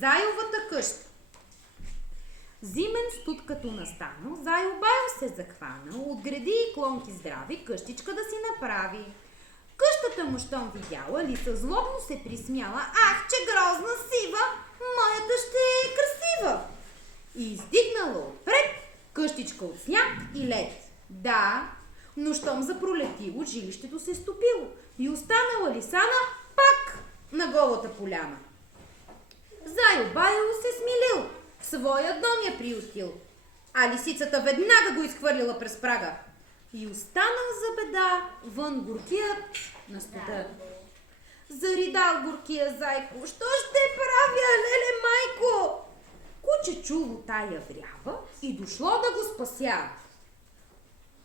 Зайовата къща. Зимен студ като настанал, Зайо Байо се захванал, от гради и клонки здрави къщичка да си направи. Къщата му щом видяла, Лиса злобно се присмяла: ах, че грозна сива, моята ще е красива! И издигнала отпред къщичка от сняг и лед. Да, но щом запролетило, жилището се стопило и останала Лисана пак на голата поляна. Зайо Байо се смилил, в своя дом я приютил, а лисицата веднага го изхвърлила през прага и останал за беда вън горкият на студа. Заридал горкия зайко: що ще правя, леле майко? Куче чуло тая врява и дошло да го спася.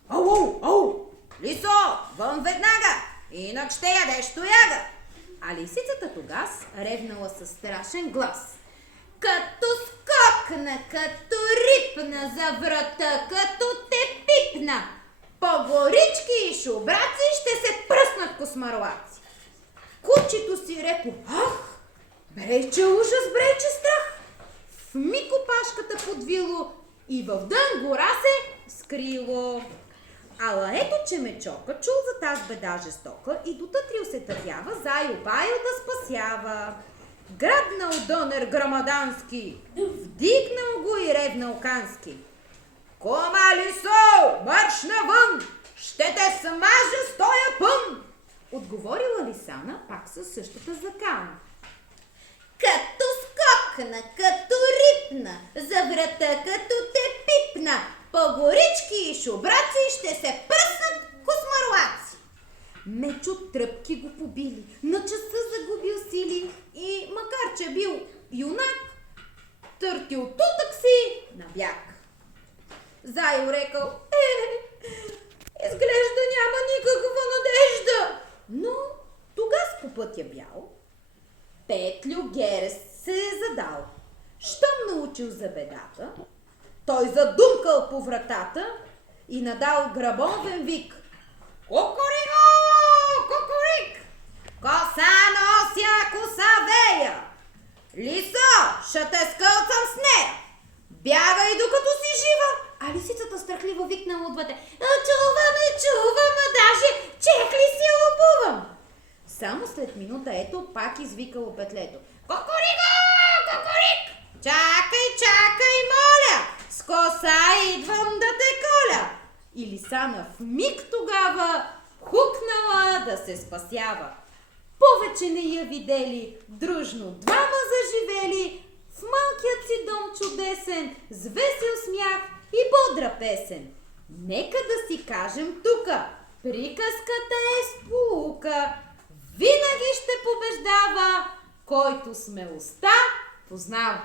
Ау, ау! Лисо, вън веднага, инак ще ядеш тояга! А лисицата тогас ревнала със страшен глас: като скокна, като рипна за врата, като те пипна, по горички и шубраци ще се пръснат космарлаци. Кучето си реко: ах, брече ужас, брече страх. В миг опашката подвило и в дън гора се скрило. Ала ето, че Мечока чул за таз беда жестока и дотътрил се тървява Зайо Байо да спасява. Грабнал донер грамадански, вдигнал го и ревнал кански: кома, Лисо, марш навън, ще те смажа с тоя пън! Отговорила Лисана пак със същата закана: като скокна, като рипна, за врата като те пипна, по горички и шубраци ще се пръснат космарлаци. Мечо тръпки го побили, на часа загубил сили и, макар че бил юнак, търтил тутък си на бяг. Зайо рекал: изглежда няма никаква надежда. Но тогас по пътя бял, Петлю Герест се е задал. Щом научил за бедата, той задумкал по вратата и надал грабовен вик: кукуриго, кукурик! Коса нося, коса вея! Лисо, ще те скълцам с нея! Бягай докато си жива! А лисицата страхливо викнала отвътре: чувам, а даже чехли си обувам! Само след минута ето пак извикало петлето: кукуриго, кукурик! Чакай, моля! С коса идвам да те коля! И Лисана в миг тогава хукнала да се спасява. Повече не я видели, дружно двама заживели в малкият си дом чудесен, с весел смях и бодра песен. Нека да си кажем тука, приказката е с поука. Винаги ще побеждава, който смелостта познава.